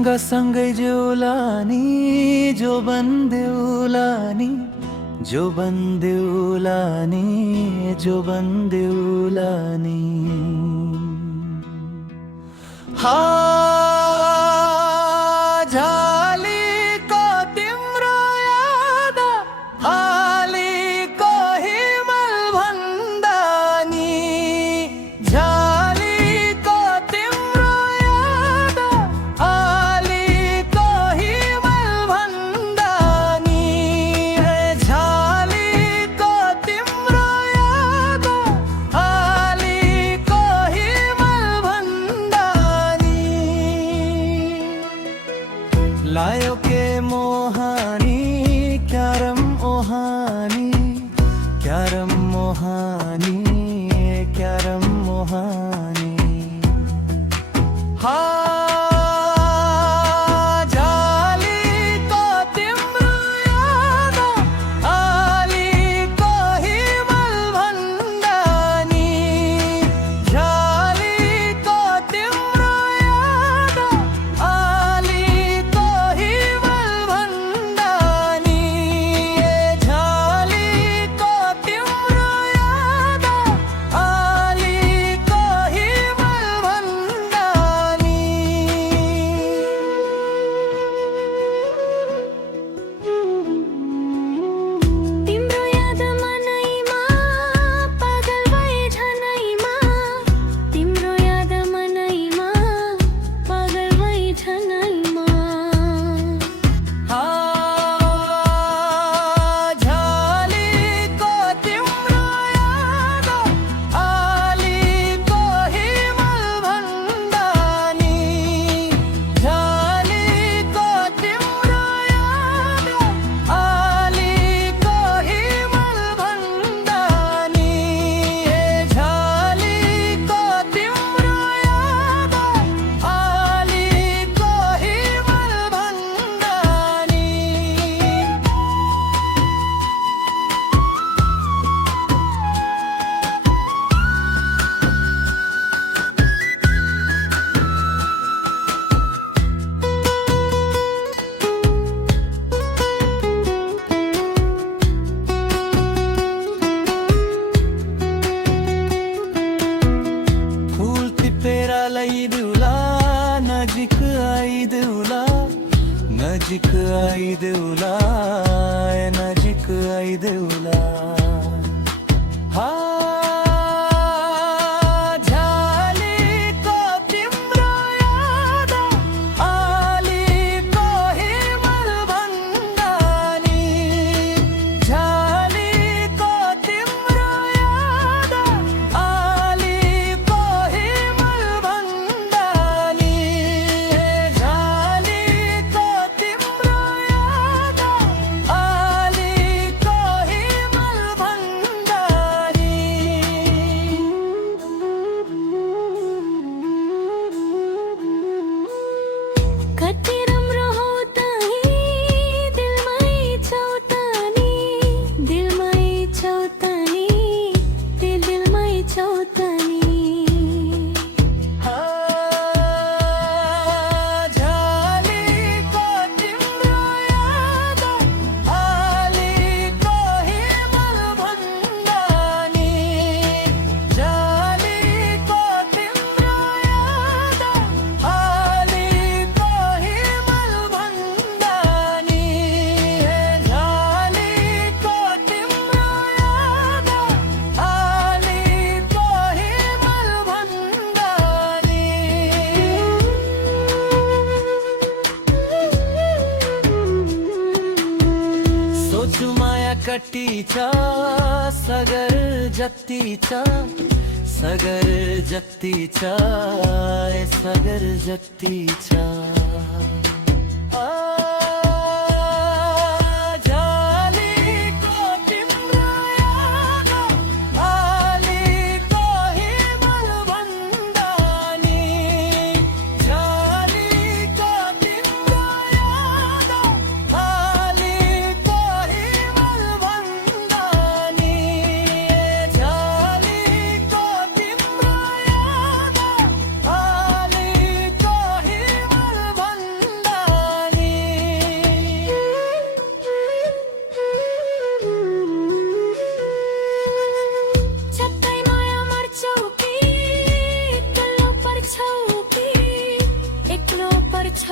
सँगसँगै जेउलानी जो बन्देउलानी जो बन्देउलानी जो बन्देउलानी हा झालीको तिम्रो याद हालीको हिमल भन्दा नि झालीको तिम्रो याद हालीको हिमल भन्दा नि झालीको तिम्रो याद हालीको हिमल भन्दा नि लायो के मोहानी क्यारम ओहानी क्यारम मोहानी क्यारम मोहानी हा झालीको तिम्रो याद हालीको हिमल भन्दा नि झालीको तिम्रो याद हालीको हिमल भन्दा नि झालीको तिम्रो याद हालीको हिमल भन्दा नि तिम्रो याद मनैमा पागल भए झनैमा तिम्रो याद मनैमा पागल भए झनैमा हा झालीको तिम्रो याद हालीको हिमल भन्दा नि झालीको तिम्रो याद हालीको हिमल भन्दा नि झालीको तिम्रो याद हालीको हिमल भन्दा नि फूल टिपेर लैदेऊला नजिक आइदेऊला नजिक आइदेऊला नजिक आइदेऊला हा झालीको तिम्रो याद हालीको हिमल भन्दा नि झालीको तिम्रो याद हालीको हिमल भन्दा नि झालीको तिम्रो याद हालीको हिमल भन्दा नि कति राम्रो हो तही दिलमै छौ तनी दिलमै छौ तनी दिलमै छौ तनी हा झालीको तिम्रो याद हालीको हिमल भन्दा नि झालीको तिम्रो याद हालीको हिमल भन्दा नि झालीको तिम्रो याद हालीको हिमल भन्दा नि सोचु माया कति छ सगर जति छ सगर जति छ सगर जति छ झालीको तिम्रो याद हालीको हिमल भन्दा नि झालीको तिम्रो याद हालीको हिमल भन्दा नि झालीको तिम्रो याद हालीको हिमल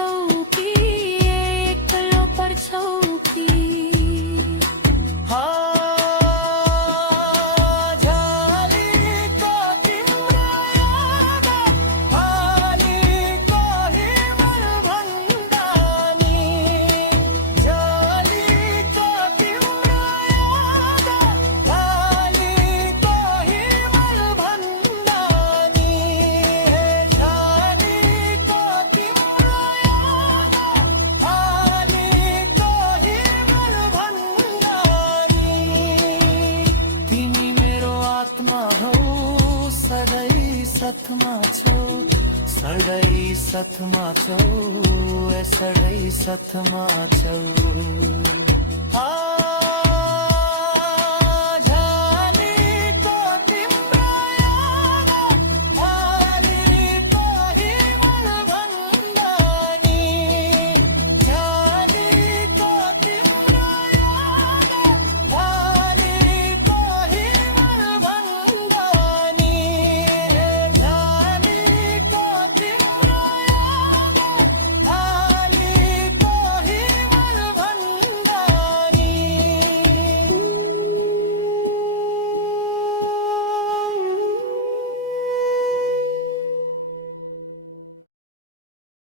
ચૌકી એકલો પર ચૌકી हाँ झाली को टिमरायादा भाली को हिमल भंडानी झाली को टिमरायादा भाली को हिमल भंडानी झाली को टिमरायादा भाली को हिमल भंडानी तिमी मेरो आत्मा हौ सधैँ साथमा छौ सधैँ साथमा छौ सधैँ साथमा छौ